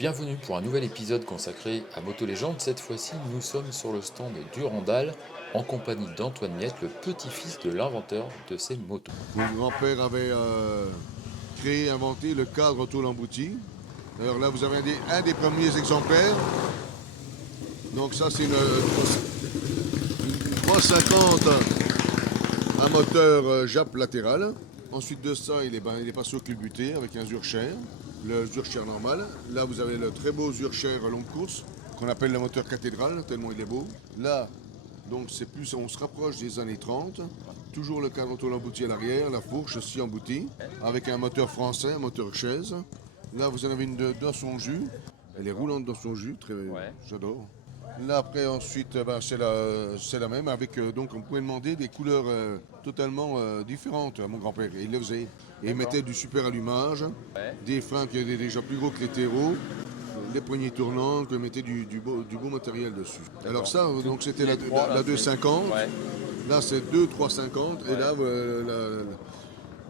Bienvenue pour un nouvel épisode consacré à Moto Légende. Cette fois-ci, nous sommes sur le stand Durandal en compagnie d'Antoine Miette, le petit-fils de l'inventeur de ces motos. Mon grand-père avait créé, inventé le cadre tôle embouti. Alors là, vous avez un des premiers exemplaires. Donc ça, c'est une 350, un moteur Jap latéral. Ensuite de ça, il est passé au culbuté avec un Zurcher, le Zurcher normal. Là, vous avez le très beau Zurcher longue course, qu'on appelle le moteur cathédrale, tellement il est beau. Là, donc c'est plus, on se rapproche des années 30. Toujours le cadre tôle embouti à l'arrière, la fourche aussi emboutie, avec un moteur français, un moteur chaise. Là, vous en avez une dans son jus. Elle est roulante dans son jus, très, Ouais. j'adore. Là, après, ensuite, c'est la même, avec, donc, on pouvait demander des couleurs totalement différentes à mon grand-père. Et il le faisait. Et il D'accord. mettait du super allumage, Ouais. des freins qui étaient déjà plus gros que les terreaux, les poignées tournantes, qu'on mettait du beau matériel dessus. Alors ça, donc, c'était Les trois, là, la c'est- 250. Ouais. Là, c'est 2 350. Et Ouais. là,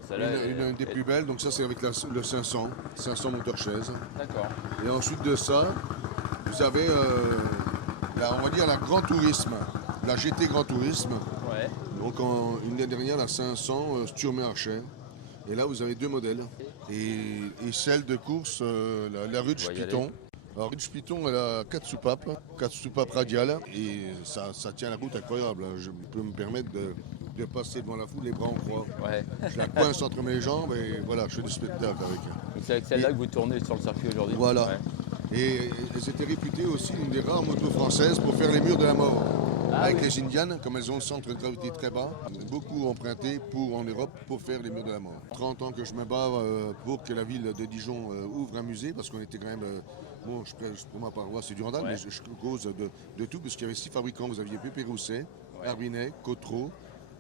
Celle-là, une des plus belles. Donc ça, c'est avec le 500 moteur chaise. D'accord. Et ensuite de ça, vous avez, on va dire, la Grand Tourisme, la GT Grand Tourisme. Ouais. Donc une des dernières, la 500 Sturmer Archer. Et là, vous avez deux modèles. Et celle de course, la Ridge On va y aller. Python. Alors Ridge Python, elle a 4 soupapes radiales. Et ça tient la route incroyable, hein. Je peux me permettre de passer devant la foule les bras en croix. Ouais. Je la coince entre mes jambes et voilà, je fais du spectacle avec elle. Donc c'est avec celle-là que vous tournez sur le circuit aujourd'hui. Voilà. Ouais. Et elles étaient réputées aussi une des rares motos françaises pour faire les murs de la mort. Ah Avec oui. les Indianes, comme elles ont un centre de gravité très bas, beaucoup emprunté en Europe pour faire les murs de la mort. 30 ans que je me bats pour que la ville de Dijon ouvre un musée, parce qu'on était quand même, bon, je prêche pour ma paroisse, c'est Durandal, Ouais. mais je cause de tout, parce qu'il y avait 6 fabricants. Vous aviez Pépé Rousset, Ouais. Arbinet, Cotreau,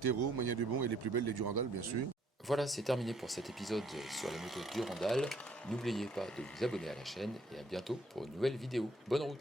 Terreau, Magnin Dubon et les plus belles, les Durandal, bien sûr. Voilà, c'est terminé pour cet épisode sur les motos Durandal. N'oubliez pas de vous abonner à la chaîne et à bientôt pour une nouvelle vidéo. Bonne route!